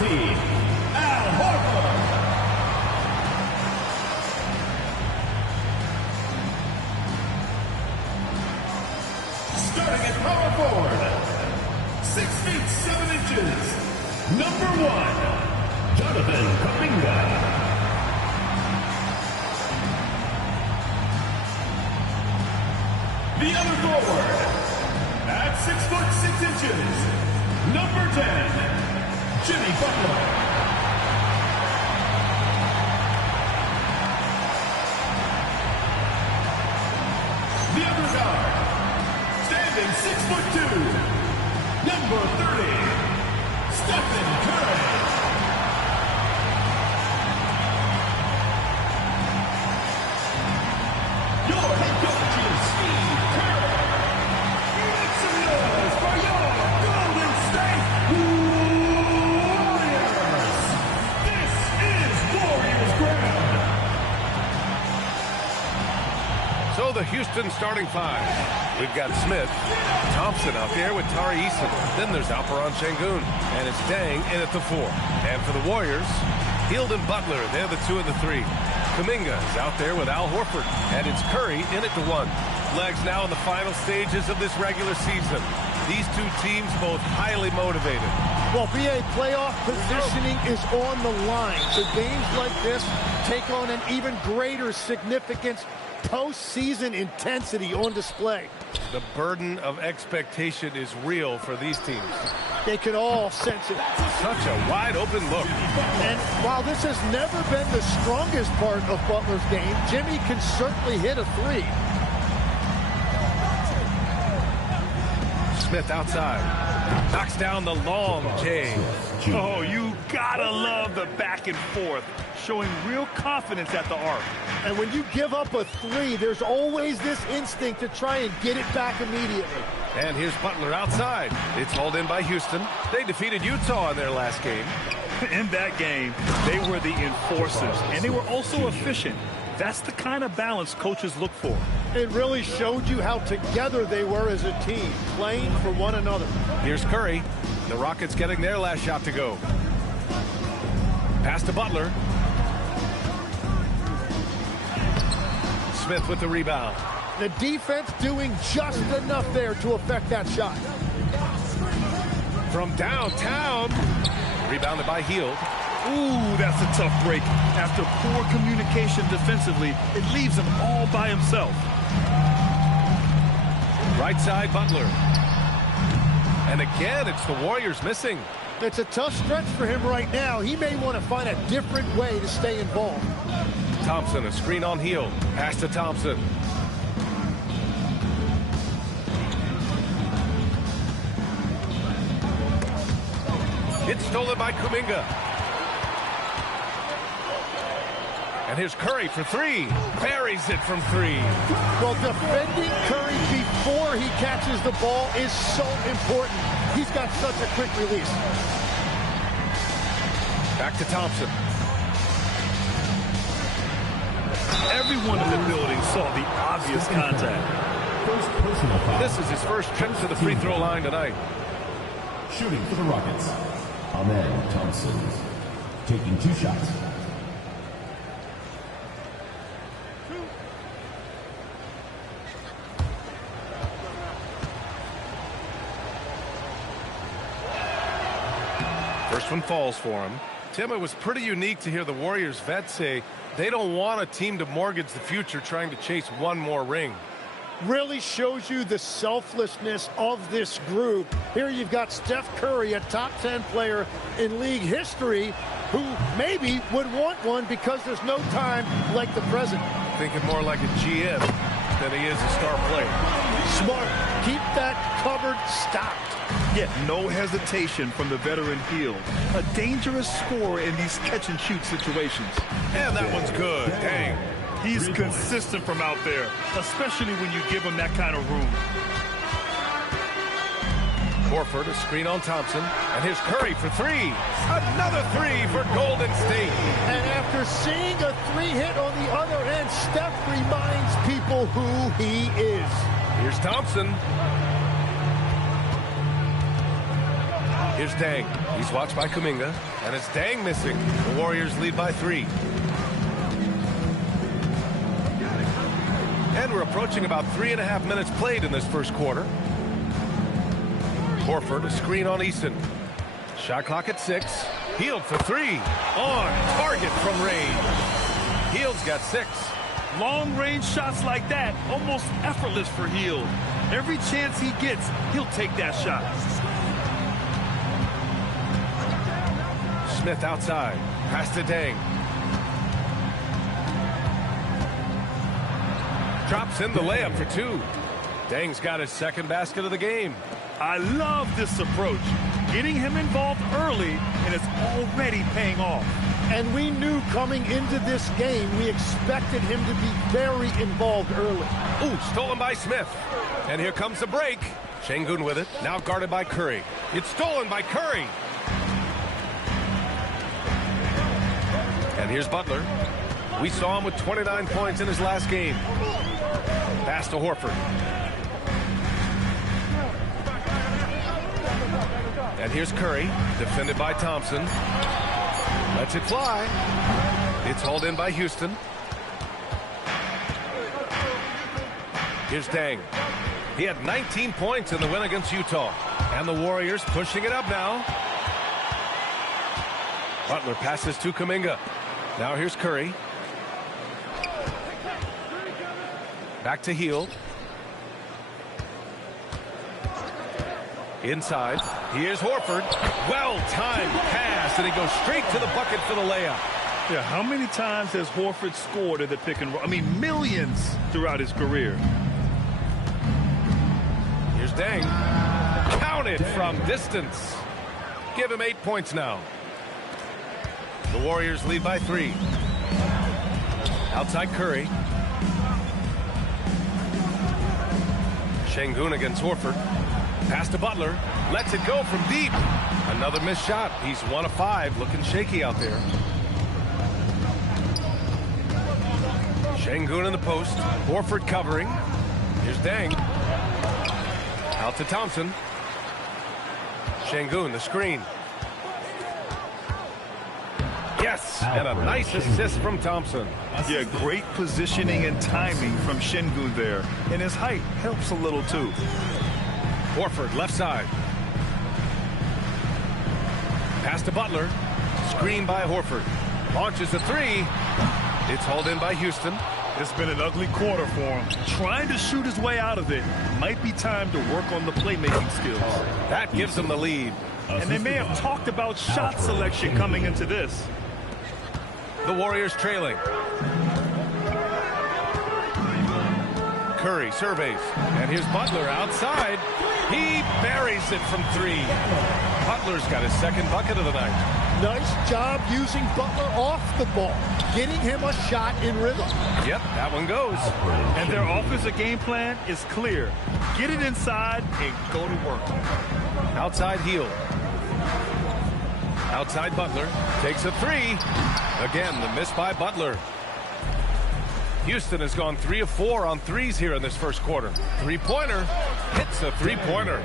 team, Al Horford. Starting at power forward, 6 feet 7 inches, number 1, Jonathan Kuminga. The other forward, at 6 foot 6 inches, number 10, Jimmy Butler. The other guard, standing 6 foot 2, number 30, Stephen Curry. Your head coach is Steve Kerr. Make some noise for your Golden State Warriors. This is Warriors ground. So the Houston starting 5. We've got Smith, Thompson out there with Tari Eason. Then there's Alperon Şengün, and it's Deng in at the 4. And for the Warriors, Hield and Butler, they're the 2 and the 3. Kuminga is out there with Al Horford, and it's Curry in at the 1. Legs now in the final stages of this regular season. These two teams both highly motivated. Well, BA, playoff positioning is on the line, so games like this take on an even greater significance. Postseason intensity on display. The burden of expectation is real for these teams. They can all sense it. Such a wide open look. And while this has never been the strongest part of Butler's game, Jimmy can certainly hit a 3. Smith outside. Knocks down the long J. Oh, you gotta love the back and forth, showing real confidence at the arc. And when you give up a 3, there's always this instinct to try and get it back immediately. And here's Butler outside. It's hauled in by Houston. They defeated Utah in their last game. In that game, they were the enforcers, and they were also efficient. That's the kind of balance coaches look for. It really showed you how together they were as a team, playing for one another. Here's Curry. The Rockets getting their last shot to go. Pass to Butler. Smith with the rebound. The defense doing just enough there to affect that shot. From downtown. Rebounded by Hield. Ooh, that's a tough break. After poor communication defensively, it leaves him all by himself. Right side, Butler. And again, it's the Warriors missing. It's a tough stretch for him right now. He may want to find a different way to stay involved. Thompson, a screen on Hield. Pass to Thompson. It's stolen by Kuminga. And here's Curry for 3. Buries it from 3. Well, defending Curry before he catches the ball is so important. He's got such a quick release. Back to Thompson. Everyone in the building saw the obvious contact. This is his first trip to the free throw line tonight. Shooting for the Rockets, Ahmed Thompson, taking 2 shots. First one falls for him. Tim, it was pretty unique to hear the Warriors vets say they don't want a team to mortgage the future trying to chase one more ring. Really shows you the selflessness of this group. Here you've got Steph Curry, a top 10 player in league history, who maybe would want one because there's no time like the present. Thinking more like a GM than he is a star player. Smart. Keep that cupboard stocked. Yet no hesitation from the veteran Hield. A dangerous scorer in these catch-and-shoot situations. And that one's good. Dang. He's consistent from out there, especially when you give him that kind of room. Horford, a screen on Thompson. And here's Curry for 3. Another 3 for Golden State. And after seeing a 3 hit on the other end, Steph reminds people who he is. Here's Thompson. Here's Deng. He's watched by Kuminga, and it's Deng missing. The Warriors lead by 3. And we're approaching about 3.5 minutes played in this first quarter. Horford, a screen on Eason. Shot clock at 6. Hield for 3. On target from range. Hield's got 6. Long-range shots like that, almost effortless for Hield. Every chance he gets, he'll take that shot. Smith outside. Pass to Deng. Drops in the layup for 2. Deng's got his second basket of the game. I love this approach. Getting him involved early, and it's already paying off. And we knew coming into this game, we expected him to be very involved early. Ooh, stolen by Smith. And here comes the break. Şengün with it. Now guarded by Curry. It's stolen by Curry. And here's Butler. We saw him with 29 points in his last game. Pass to Horford. And here's Curry, defended by Thompson. Lets it fly. It's hauled in by Houston. Here's Deng. He had 19 points in the win against Utah. And the Warriors pushing it up now. Butler passes to Kuminga. Now here's Curry. Back to Hield. Inside. Here's Horford. Well-timed pass, and he goes straight to the bucket for the layup. Yeah, how many times has Horford scored at the pick and roll? I mean, millions throughout his career. Here's Deng. Counted from distance. Give him 8 points now. The Warriors lead by 3. Outside Curry. Şengün against Horford. Pass to Butler. Lets it go from deep. Another missed shot. He's 1 of 5. Looking shaky out there. Şengün in the post. Horford covering. Here's Deng. Out to Thompson. Şengün, the screen. Yes, and a nice assist from Thompson. Yeah, great positioning and timing from Şengün there. And his height helps a little too. Horford, left side. Pass to Butler. Screen by Horford. Launches a 3. It's hauled in by Houston. It's been an ugly quarter for him. Trying to shoot his way out of it. Might be time to work on the playmaking skills. That gives them the lead. And they may have talked about shot selection coming into this. The Warriors trailing. Curry surveys. And here's Butler outside. He buries it from 3. Butler's got his second bucket of the night. Nice job using Butler off the ball, getting him a shot in rhythm. Yep, that one goes. And their offensive game plan is clear. Get it inside and go to work. Outside Hield. Outside Butler. Takes a 3. Again, the miss by Butler. Houston has gone 3 of 4 on threes here in this first quarter. Three-pointer. Hits a three-pointer.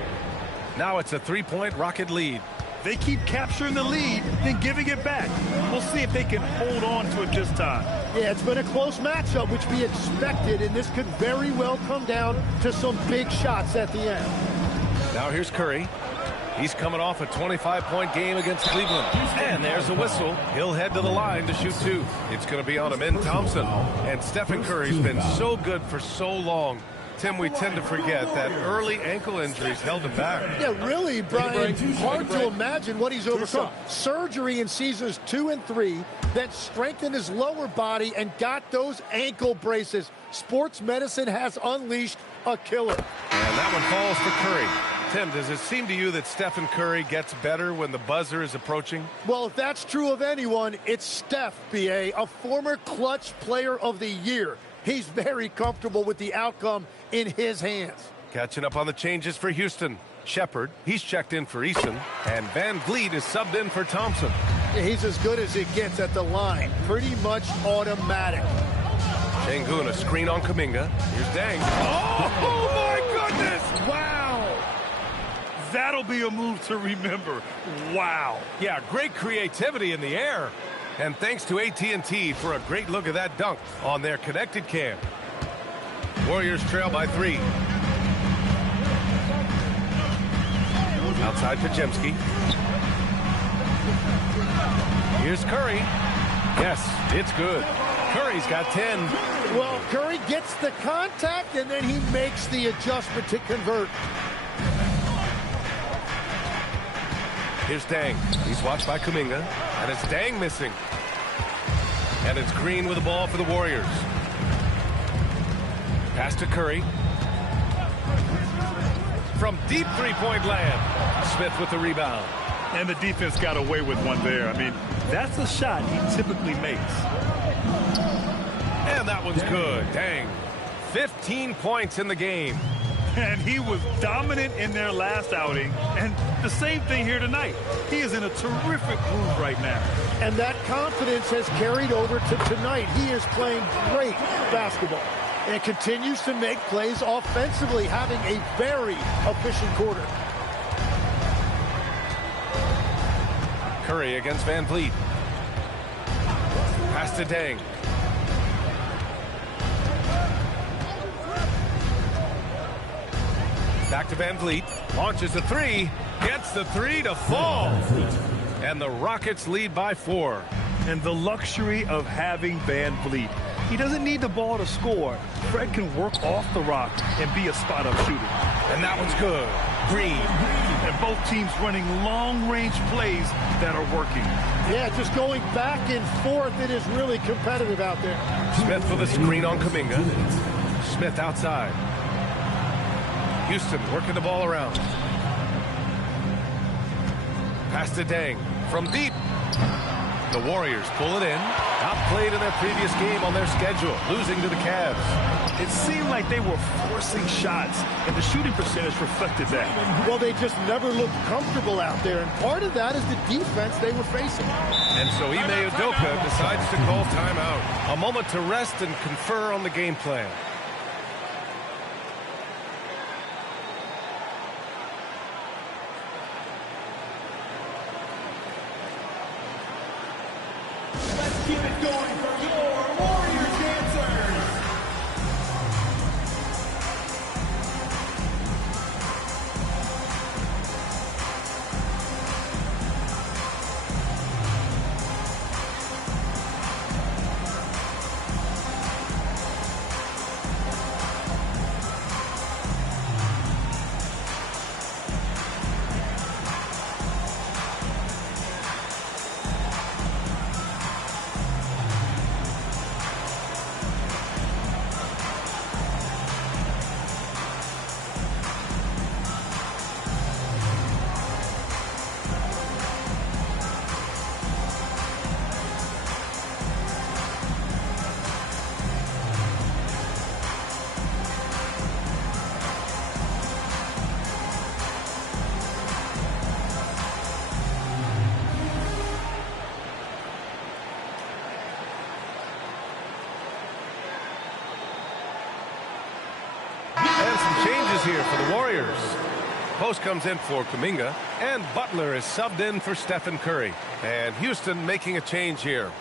Now it's a 3-point Rocket lead. They keep capturing the lead, then giving it back. We'll see if they can hold on to it this time. Yeah, it's been a close matchup, which we expected, and this could very well come down to some big shots at the end. Now here's Curry. He's coming off a 25-point game against Cleveland. And there's a whistle. He'll head to the line to shoot 2. It's going to be on him in Thompson. And Stephen Curry's been so good for so long. Tim, we tend to forget that early ankle injuries held him back. Yeah, really, Brian, hard to imagine what he's overcome. Surgery in seasons 2 and 3 that strengthened his lower body and got those ankle braces. Sports medicine has unleashed a killer. And that one falls for Curry. Tim, does it seem to you that Stephen Curry gets better when the buzzer is approaching? Well, if that's true of anyone, it's Steph, B.A., a former clutch player of the year. He's very comfortable with the outcome in his hands. Catching up on the changes for Houston. Shepard, he's checked in for Eason, and Van Vliet is subbed in for Thompson. He's as good as it gets at the line. Pretty much automatic. Şengün, a screen on Kuminga. Here's Deng. Oh, my goodness! Wow! That'll be a move to remember. Wow. Yeah, great creativity in the air. And thanks to AT&T for a great look at that dunk on their connected cam. Warriors trail by 3. Outside Pajemski. Here's Curry. Yes, it's good. Curry's got 10. Well, Curry gets the contact, and then he makes the adjustment to convert. Here's Deng. He's watched by Kuminga. And it's Deng missing. And it's Green with the ball for the Warriors. Pass to Curry. From deep three-point land. Smith with the rebound. And the defense got away with one there. I mean, that's a shot he typically makes. And that one's good. Dang. 15 points in the game. And he was dominant in their last outing. And the same thing here tonight. He is in a terrific groove right now. And that confidence has carried over to tonight. He is playing great basketball and continues to make plays offensively, having a very efficient quarter. Curry against Van Vliet. Pass to Deng. Back to Van Vliet. Launches a 3. Gets the 3 to fall. And the Rockets lead by 4. And the luxury of having Van Vliet. He doesn't need the ball to score. Fred can work off the rock and be a spot-up shooter. And that one's good. Green. And both teams running long-range plays that are working. Yeah, just going back and forth. It is really competitive out there. Smith with a screen on Kuminga. Smith outside. Houston working the ball around. Pass to Deng. From deep. The Warriors pull it in. Outplayed in their previous game on their schedule, losing to the Cavs. It seemed like they were forcing shots, and the shooting percentage reflected that. Well, they just never looked comfortable out there, and part of that is the defense they were facing. And so Ime Udoka decides to call timeout. A moment to rest and confer on the game plan. Keep it going for your Warriors dancers. Here for the Warriors. Post comes in for Kuminga, and Butler is subbed in for Stephen Curry. And Houston making a change here.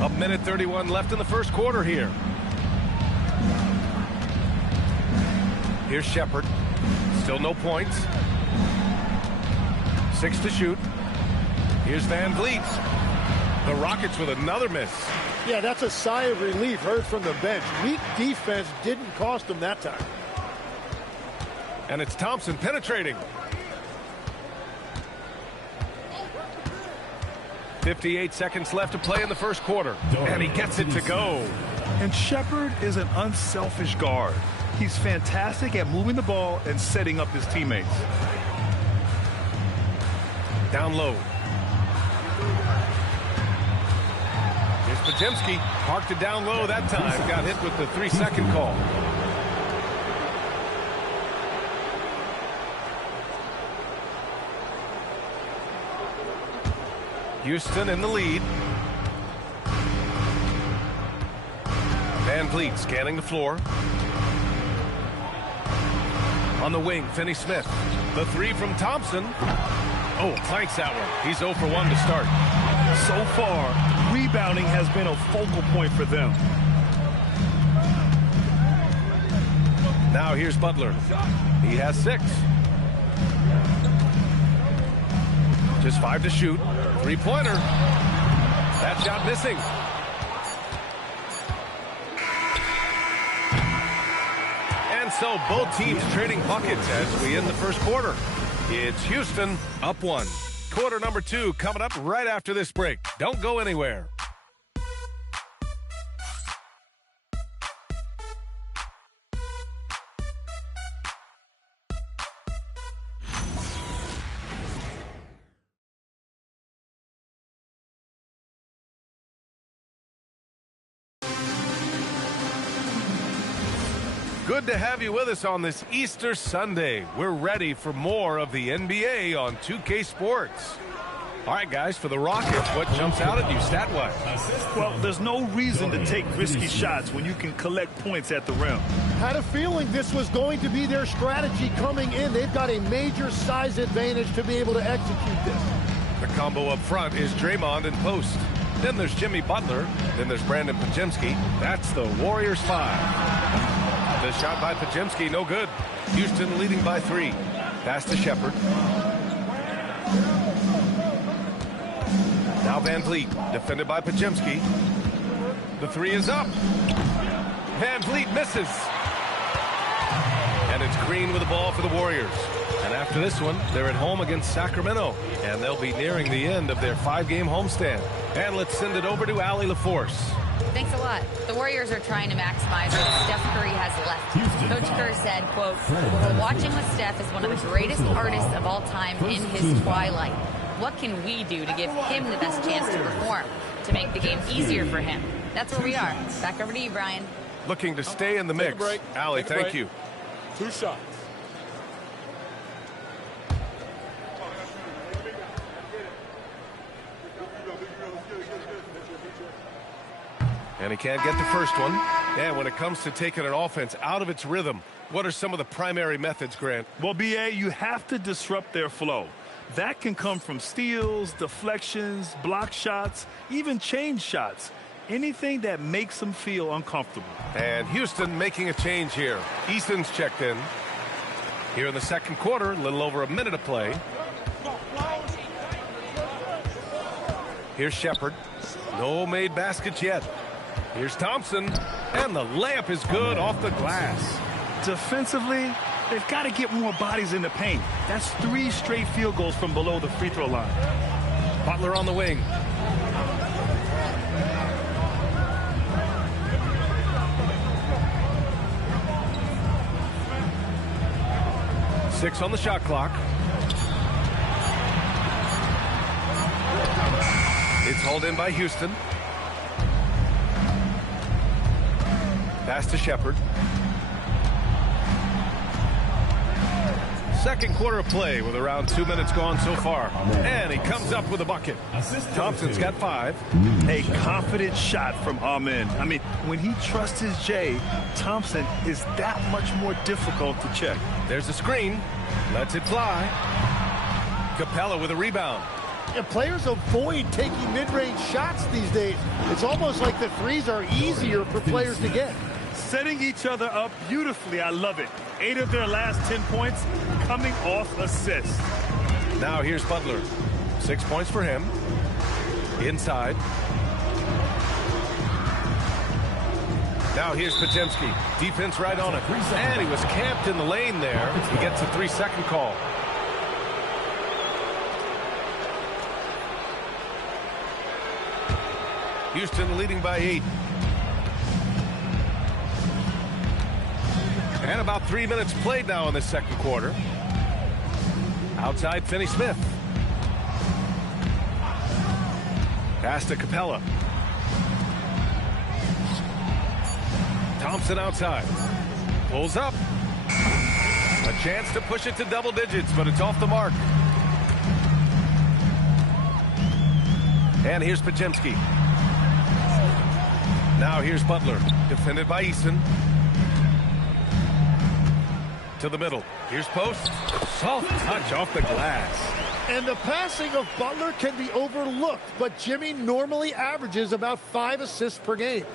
A minute 31 left in the first quarter here. Here's Shepard. Still no points. 6 to shoot. Here's Van Vliet. The Rockets with another miss. Yeah, that's a sigh of relief heard from the bench. Weak defense didn't cost them that time. And it's Thompson penetrating. 58 seconds left to play in the first quarter. And he gets it to go. And Shepard is an unselfish guard. He's fantastic at moving the ball and setting up his teammates. Down low. Here's Pajemski. Parked it down low that time. Got hit with the 3-second call. Houston in the lead. Van Vliet scanning the floor. On the wing, Finney Smith. The three from Thompson. Oh, clanks that one. He's 0 for 1 to start. So far, rebounding has been a focal point for them. Now here's Butler. He has 6. Just 5 to shoot. Three-pointer. That shot missing. And so both teams trading buckets as we end the first quarter. It's Houston up 1. Quarter number 2 coming up right after this break. Don't go anywhere. Good to have you with us on this Easter Sunday. We're ready for more of the NBA on 2K Sports. All right, guys, for the Rockets, what jumps out at you stat-wise? Well, there's no reason to take risky shots when you can collect points at the rim. Had a feeling this was going to be their strategy coming in. They've got a major size advantage to be able to execute this. The combo up front is Draymond in post. Then there's Jimmy Butler. Then there's Brandon Pajemski. That's the Warriors 5. The shot by Pajemski, no good. Houston leading by 3. Pass to Shepherd. Now Van Vliet, defended by Pajemski. The 3 is up. Van Vliet misses. And it's Green with the ball for the Warriors. And after this one, they're at home against Sacramento. And they'll be nearing the end of their 5-game homestand. And let's send it over to Allie LaForce. Thanks a lot. The Warriors are trying to maximize what Steph Curry has left. Coach Kerr said, quote, "What we're watching with Steph is one of the greatest artists of all time in his twilight. What can we do to give him the best chance to perform, to make the game easier for him?" That's where we are. Back over to you, Brian. Looking to stay in the mix. Allie, thank you. 2 shots. And he can't get the first one. And when it comes to taking an offense out of its rhythm, what are some of the primary methods, Grant? Well, B.A., you have to disrupt their flow. That can come from steals, deflections, block shots, even change shots. Anything that makes them feel uncomfortable. And Houston making a change here. Easton's checked in. Here in the second quarter, a little over a minute of play. Here's Shepherd. No made baskets yet. Here's Thompson, and the layup is good off the glass. Defensively, they've got to get more bodies in the paint. That's 3 straight field goals from below the free throw line. Butler on the wing. Six on the shot clock. It's hauled in by Houston. Pass to Shepherd. Second quarter of play with around 2 minutes gone so far. And he comes up with a bucket. Thompson's got 5. A confident shot from Amen. I mean, when he trusts his J, Thompson is that much more difficult to check. There's a screen. Lets it fly. Capella with a rebound. Yeah, players avoid taking mid-range shots these days. It's almost like the threes are easier for players to get. Setting each other up beautifully. I love it. 8 of their last 10 points coming off assists. Now here's Butler. 6 points for him. Inside. Now here's Pajemski. Defense right on it. And he was camped in the lane there. He gets a 3-second call. Houston leading by 8. And about 3 minutes played now in the second quarter. Outside, Finney Smith. Pass to Capella. Thompson outside. Pulls up. A chance to push it to double digits, but it's off the mark. And here's Pajemski. Now here's Butler, defended by Eason. To the middle. Here's Post. Soft touch off the glass. And the passing of Butler can be overlooked, but Jimmy normally averages about 5 assists per game.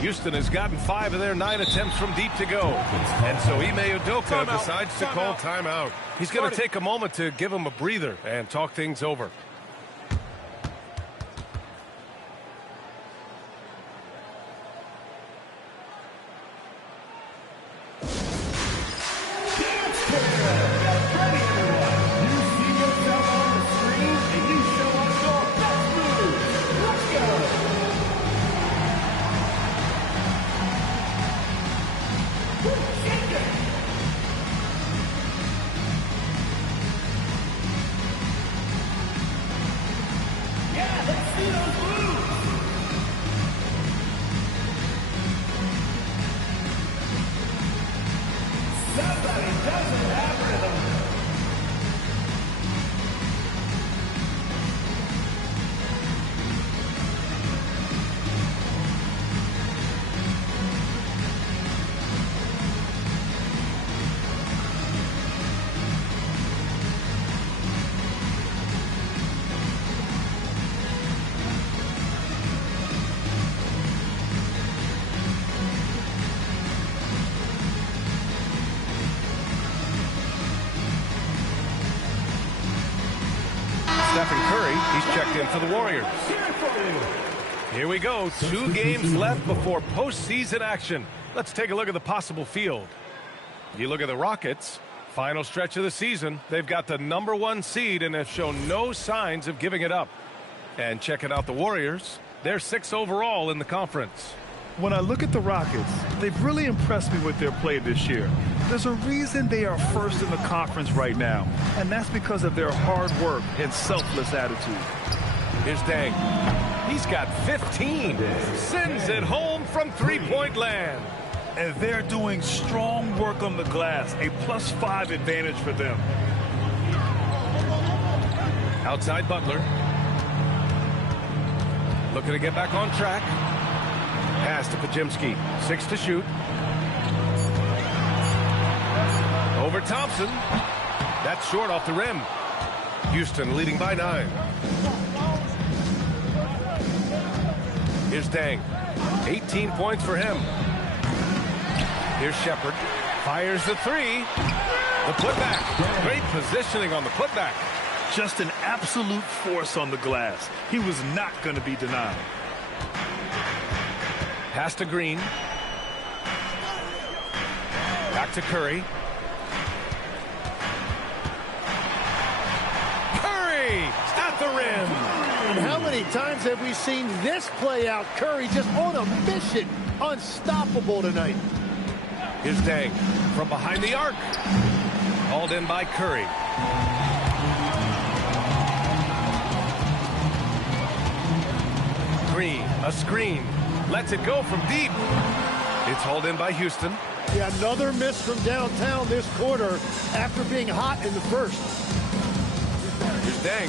Houston has gotten 5 of their 9 attempts from deep to go. And so Ime Udoka decides to call timeout. He's going to take a moment to give him a breather and talk things over. He's checked in for the Warriors. Here we go. 2 games left before postseason action. Let's take a look at the possible field. You look at the Rockets. Final stretch of the season. They've got the #1 seed and have shown no signs of giving it up. And checking out the Warriors. They're 6th overall in the conference. When I look at the Rockets, they've really impressed me with their play this year. There's a reason they are 1st in the conference right now, and that's because of their hard work and selfless attitude. Here's Deng. He's got 15. Sends it home from three-point land. And they're doing strong work on the glass, a +5 advantage for them. Outside Butler. Looking to get back on track. Pass to Pajemski. 6 to shoot. Over Thompson. That's short off the rim. Houston leading by 9. Here's Deng. 18 points for him. Here's Shepard. Fires the 3. The putback. Great positioning on the putback. Just an absolute force on the glass. He was not going to be denied. Pass to Green. Back to Curry. Curry at the rim. And how many times have we seen this play out? Curry just on a mission. Unstoppable tonight. Here's Deng from behind the arc. Hauled in by Curry. Green, a screen. Lets it go from deep. It's hauled in by Houston. Yeah, another miss from downtown this quarter after being hot in the first. Here's Deng.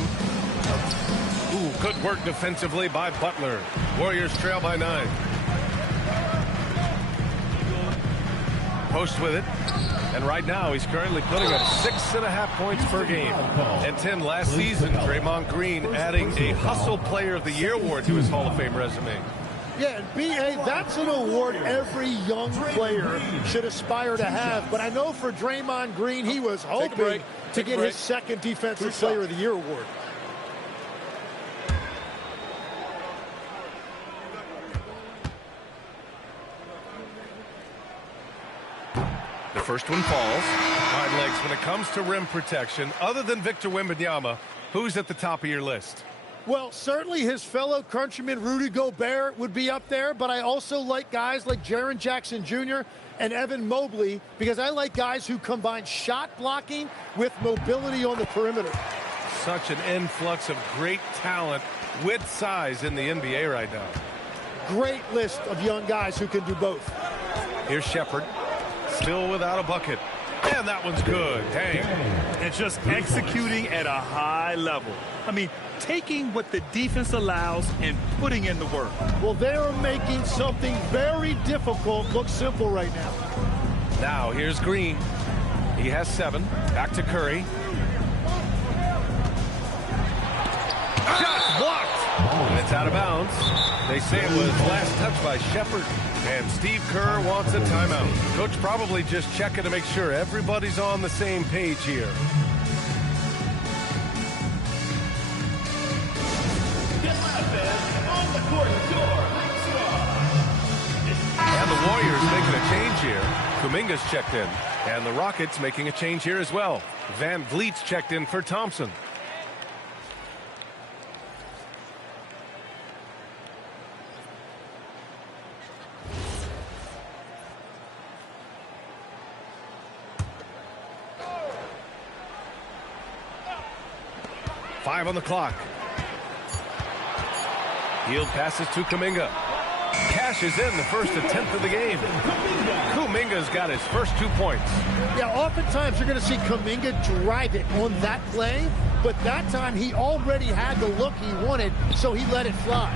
Ooh, good work defensively by Butler. Warriors trail by 9. Post with it. And right now he's currently putting up 6.5 points per game. And Tim, last season, Draymond Green adding a Hustle Player of the Year award to his Hall of Fame resume. Yeah, and B.A., that's an award every young player should aspire to have. But I know for Draymond Green, he was hoping to get his 2nd Defensive Player of the Year award. The first one falls. Wide legs when it comes to rim protection. Other than Victor Wembanyama, who's at the top of your list? Well, certainly his fellow countryman Rudy Gobert would be up there, but I also like guys like Jaren Jackson Jr. and Evan Mobley because I like guys who combine shot blocking with mobility on the perimeter. Such an influx of great talent with size in the NBA right now. Great list of young guys who can do both. Here's Shepard, still without a bucket. And that one's good. Dang. And just executing at a high level. I mean, taking what the defense allows and putting in the work. Well, they are making something very difficult look simple right now. Now here's Green. He has 7. Back to Curry. Shot blocked. And it's out of bounds. They say it was last touched by Shepherd. And Steve Kerr wants a timeout. Coach probably just checking to make sure everybody's on the same page here. And the Warriors making a change here. Kuminga's checked in. And the Rockets making a change here as well. Van Vliet's checked in for Thompson. Five on the clock. Hield passes to Kuminga. Cashes in the first attempt of the game. Kuminga's got his first 2 points. Yeah, oftentimes you're going to see Kuminga drive it on that play, but that time he already had the look he wanted, so he let it fly.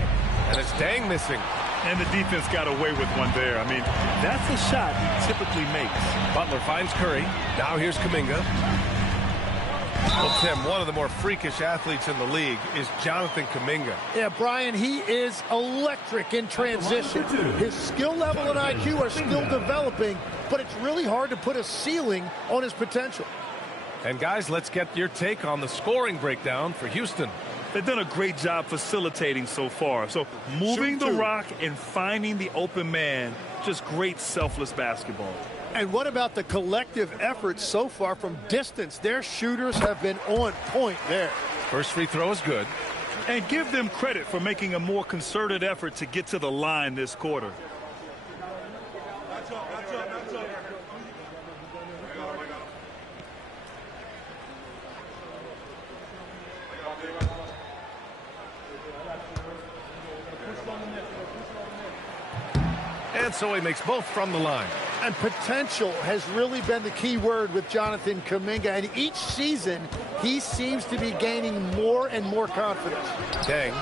And it's Deng missing. And the defense got away with one there. I mean, that's a shot he typically makes. Butler finds Curry. Now here's Kuminga. Well, Tim, one of the more freakish athletes in the league is Jonathan Kuminga. Yeah, Brian, he is electric in transition. His skill level and IQ are still developing, but it's really hard to put a ceiling on his potential. And guys, let's get your take on the scoring breakdown for Houston. They've done a great job facilitating so far. So moving the rock and finding the open man, just great selfless basketball. And what about the collective effort so far from distance? Their shooters have been on point there. First free throw is good. And give them credit for making a more concerted effort to get to the line this quarter. And so he makes both from the line. And potential has really been the key word with Jonathan Kuminga. And each season, he seems to be gaining more and more confidence. Deng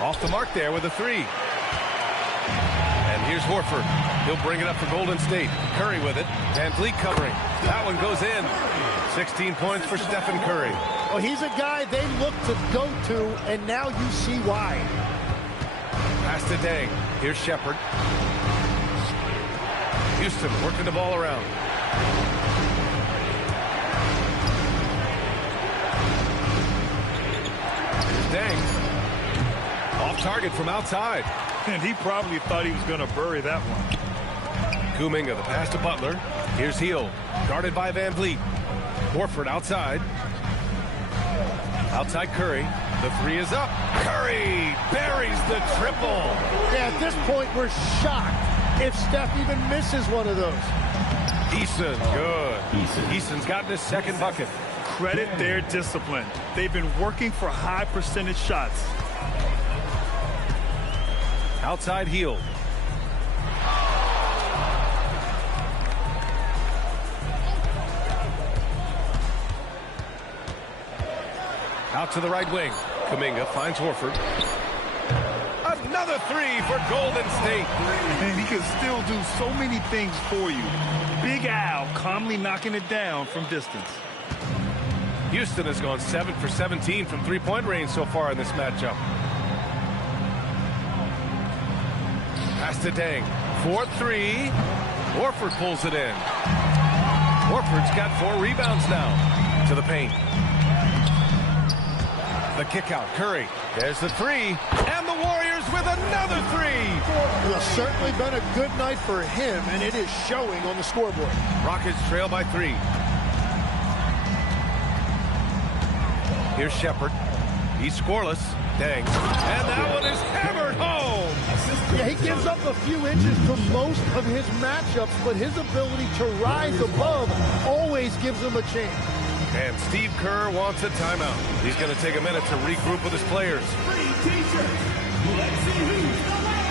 off the mark there with a 3. And here's Horford. He'll bring it up for Golden State. Curry with it. Van Vliet covering. That one goes in. 16 points for Stephen Curry. Well, he's a guy they look to go to, and now you see why. Pass to Deng. Here's Shepherd. Houston working the ball around. Here's Deng. Off target from outside. And he probably thought he was going to bury that one. Kuminga, the pass to Butler. Here's Hield. Guarded by Van Vliet. Horford outside. Outside Curry. The 3 is up. Curry buries the triple. Yeah, at this point, we're shocked if Steph even misses one of those. Eason, good. Eason's gotten his second bucket. Credit their discipline. They've been working for high percentage shots. Outside Hield. Out to the right wing. Kuminga finds Horford. Another 3 for Golden State. And he can still do so many things for you. Big Al calmly knocking it down from distance. Houston has gone 7 for 17 from three-point range so far in this matchup. Pass to Deng. 4-3. Horford pulls it in. Horford's got 4 rebounds now. To the paint. The kick out. Curry. There's the 3. And the Warriors with another 3. Well, certainly been a good night for him, and it is showing on the scoreboard. Rockets trail by 3. Here's Shepherd. He's scoreless. Deng. And that one is hammered home. Yeah, he gives up a few inches to most of his matchups, but his ability to rise above always gives him a chance. And Steve Kerr wants a timeout. He's going to take a minute to regroup with his players. Free t-shirt. Let's see who's the last.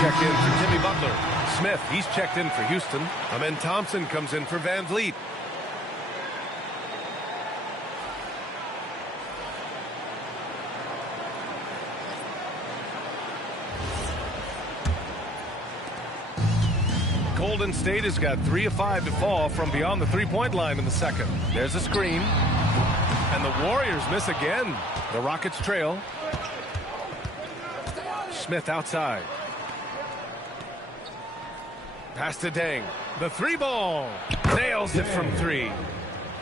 check in for Jimmy Butler. Smith, he's checked in for Houston. And then Thompson comes in for Van Vliet. Golden State has got 3 of 5 to fall from beyond the three-point line in the second. There's a screen. And the Warriors miss again. The Rockets trail. Smith outside. Pass to Deng. The 3-ball. Nails it from 3.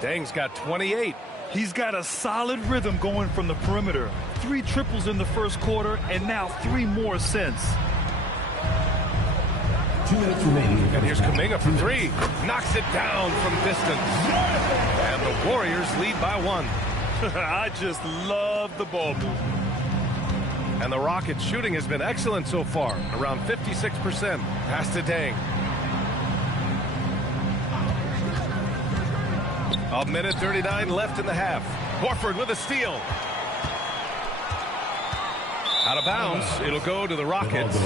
Deng's got 28. He's got a solid rhythm going from the perimeter. 3 triples in the first quarter, and now 3 more since. 2 minutes remaining. And here's Kuminga for 3. Knocks it down from distance. And the Warriors lead by 1. I just love the ball movement. And the Rockets' shooting has been excellent so far, around 56%. Pass to Deng. A minute 39 left in the half. Horford with a steal. Out of bounds. It'll go to the Rockets.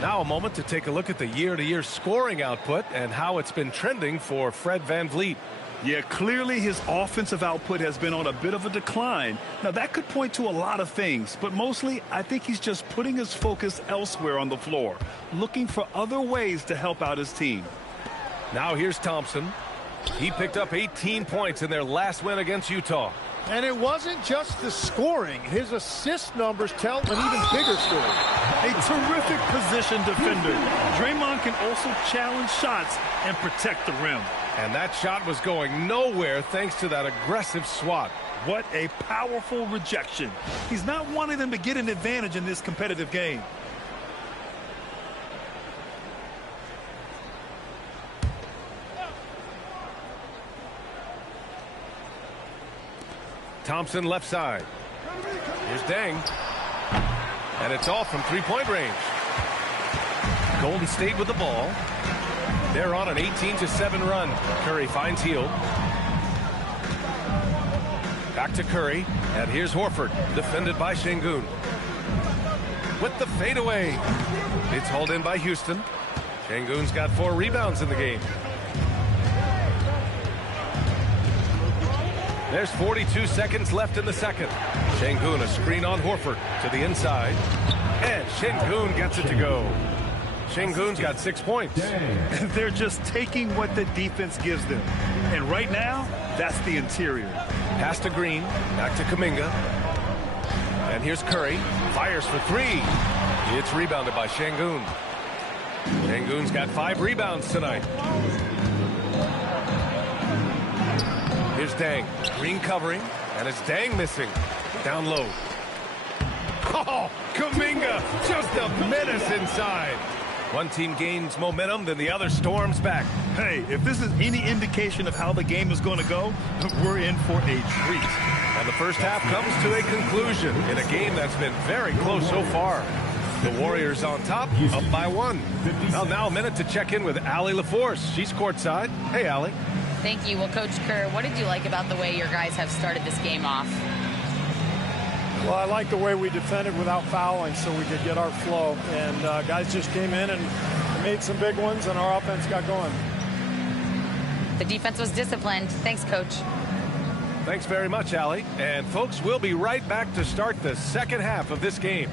Now a moment to take a look at the year-to-year scoring output and how it's been trending for Fred Van Vliet. Yeah, clearly his offensive output has been on a bit of a decline. Now, that could point to a lot of things, but mostly I think he's just putting his focus elsewhere on the floor, looking for other ways to help out his team. Now here's Thompson. He picked up 18 points in their last win against Utah. And it wasn't just the scoring. His assist numbers tell an even bigger story. A terrific position defender. Draymond can also challenge shots and protect the rim. And that shot was going nowhere thanks to that aggressive swat. What a powerful rejection. He's not wanting them to get an advantage in this competitive game. Thompson left side. Here's Deng. And it's off from three-point range. Golden State with the ball. They're on an 18-7 run. Curry finds Hield. Back to Curry. And here's Horford, defended by Şengün. With the fadeaway. It's hauled in by Houston. Şengün's got 4 rebounds in the game. There's 42 seconds left in the second. Şengün, a screen on Horford to the inside. And Şengün gets it to go. Şengün's got 6 points. They're just taking what the defense gives them. And right now, that's the interior. Pass to Green. Back to Kuminga. And here's Curry. Fires for 3. It's rebounded by Şengün. Şengün's got 5 rebounds tonight. Here's Deng. Green covering. And it's Deng missing. Down low. Oh, Kuminga. Just a menace inside. One team gains momentum, then the other storms back. Hey, if this is any indication of how the game is going to go, we're in for a treat. And the first half comes to a conclusion in a game that's been very close so far. The Warriors on top, up by 1. Well, now a minute to check in with Allie LaForce. She's courtside. Hey, Allie. Thank you. Well, Coach Kerr, what did you like about the way your guys have started this game off? Well, I like the way we defended without fouling so we could get our flow. And guys just came in and made some big ones, and our offense got going. The defense was disciplined. Thanks, Coach. Thanks very much, Allie. And, folks, we'll be right back to start the second half of this game.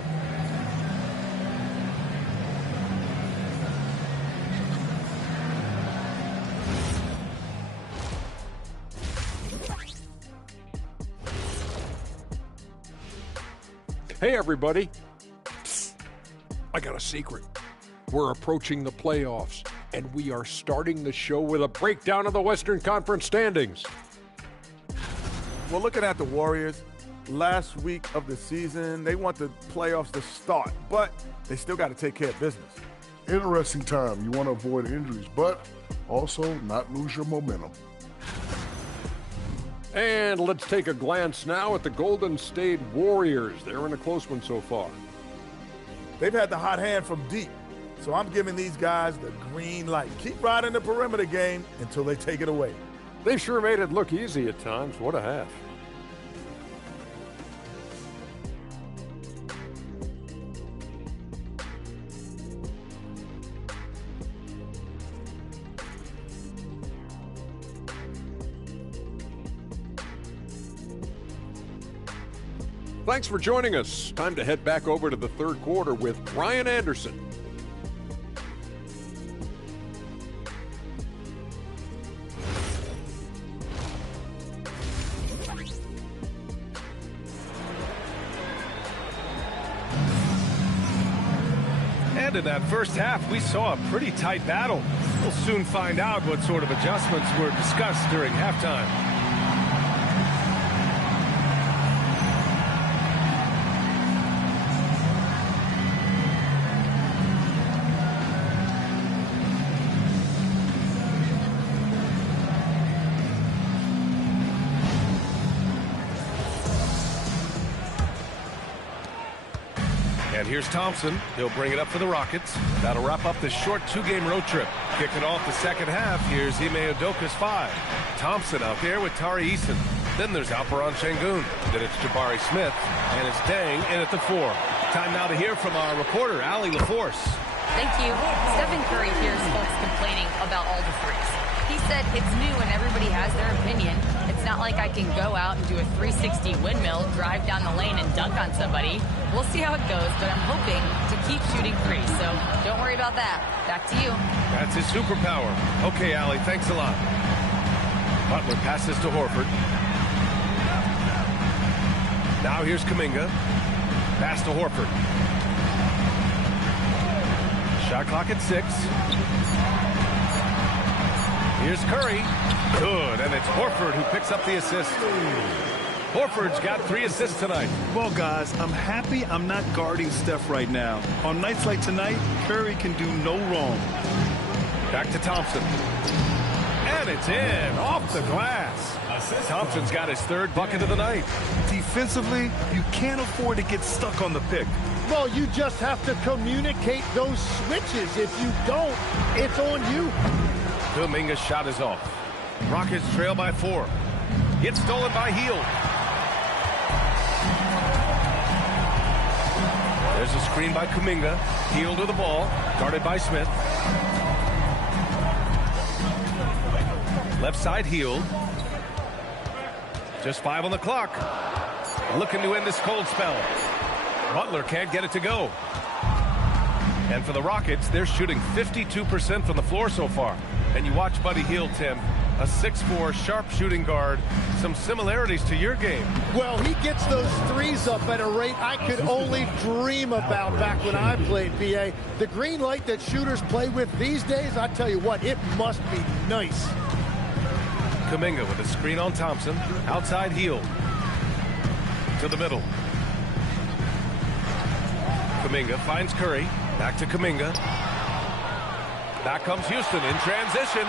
Hey, everybody. Psst. I got a secret. We're approaching the playoffs, and we are starting the show with a breakdown of the Western Conference standings. Well, looking at the Warriors, last week of the season, they want the playoffs to start, but they still got to take care of business. Interesting time. You want to avoid injuries, but also not lose your momentum. And let's take a glance now at the Golden State Warriors. They're in a close one so far. They've had the hot hand from deep, so I'm giving these guys the green light. Keep riding the perimeter game until they take it away. They sure made it look easy at times. What a half. Thanks for joining us. Time to head back over to the third quarter with Brian Anderson. And in that first half, we saw a pretty tight battle. We'll soon find out what sort of adjustments were discussed during halftime. And here's Thompson. He'll bring it up for the Rockets. That'll wrap up the short two-game road trip. Kicking off the second half, here's Ime Udoka's 5. Thompson out there with Tari Eason. Then there's Alperon Şengün. Then it's Jabari Smith. And it's Deng in at the 4. Time now to hear from our reporter, Allie LaForce. Thank you. Stephen Curry hears folks complaining about all the threes. He said it's new and everybody has their opinion. It's not like I can go out and do a 360 windmill, drive down the lane and dunk on somebody. We'll see how it goes, but I'm hoping to keep shooting threes, so don't worry about that. Back to you. That's his superpower. Okay, Allie, thanks a lot. Butler passes to Horford. Now here's Kuminga. Pass to Horford. Shot clock at 6. Here's Curry. Good, and it's Horford who picks up the assist. Horford's got 3 assists tonight. Well, guys, I'm happy I'm not guarding Steph right now. On nights like tonight, Curry can do no wrong. Back to Thompson. And it's in, off the glass. Thompson's got his 3rd bucket of the night. Defensively, you can't afford to get stuck on the pick. Well, you just have to communicate those switches. If you don't, it's on you. Kuminga's shot is off. Rockets trail by 4. It's stolen by Hield. There's a screen by Kuminga. Hield with the ball, guarded by Smith. Left side Hield. Just 5 on the clock. Looking to end this cold spell. Butler can't get it to go. And for the Rockets, they're shooting 52% from the floor so far. And you watch Buddy Hield, Tim, a 6'4", sharp shooting guard. Some similarities to your game. Well, he gets those threes up at a rate I could only dream about back when I played, BA. The green light that shooters play with these days, I tell you what, it must be nice. Kuminga with a screen on Thompson. Outside Hield. To the middle. Kuminga finds Curry. Back to Kuminga. Back comes Houston in transition.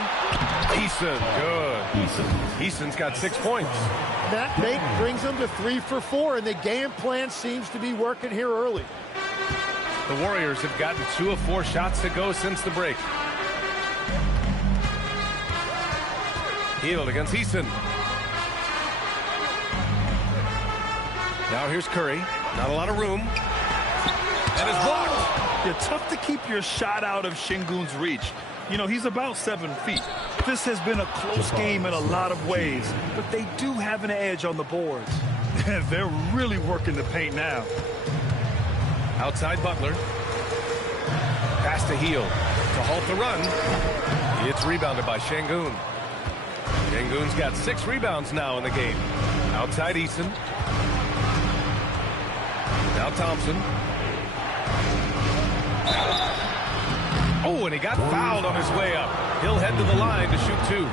Eason, good. Eason's got 6 points. That make brings them to 3 for 4, and the game plan seems to be working here early. The Warriors have gotten 2 of 4 shots to go since the break. Hield against Eason. Now here's Curry. Not a lot of room. And it's blocked. You're tough to keep your shot out of Şengün's reach. You know, he's about 7 feet. This has been a close game in a lot of ways, but they do have an edge on the boards. And they're really working the paint now. Outside Butler. Pass to Hield to halt the run. It's rebounded by Şengün. Şengün's got 6 rebounds now in the game. Outside Eason. Now Thompson. Oh, and he got fouled on his way up. He'll head to the line to shoot 2.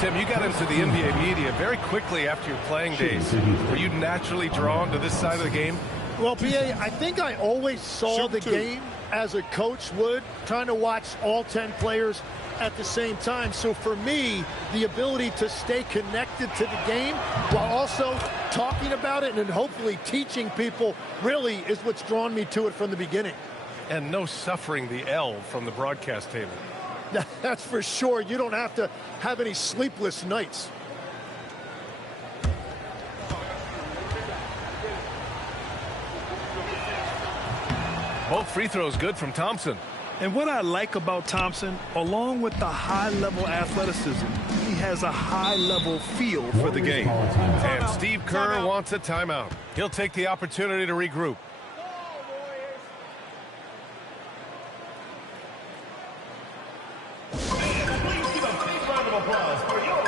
Tim, you got into the NBA media very quickly after your playing days. Were you naturally drawn to this side of the game? Well, BA, I think I always saw the game as a coach would, trying to watch all 10 players at the same time. So for me, the ability to stay connected to the game while also talking about it and hopefully teaching people really is what's drawn me to it from the beginning. And no suffering the L from the broadcast table. That's for sure. You don't have to have any sleepless nights. Both free throws good from Thompson. And what I like about Thompson, along with the high-level athleticism, he has a high-level feel for the game. And Steve Kerr wants a timeout. He'll take the opportunity to regroup. Please give a big round of applause for your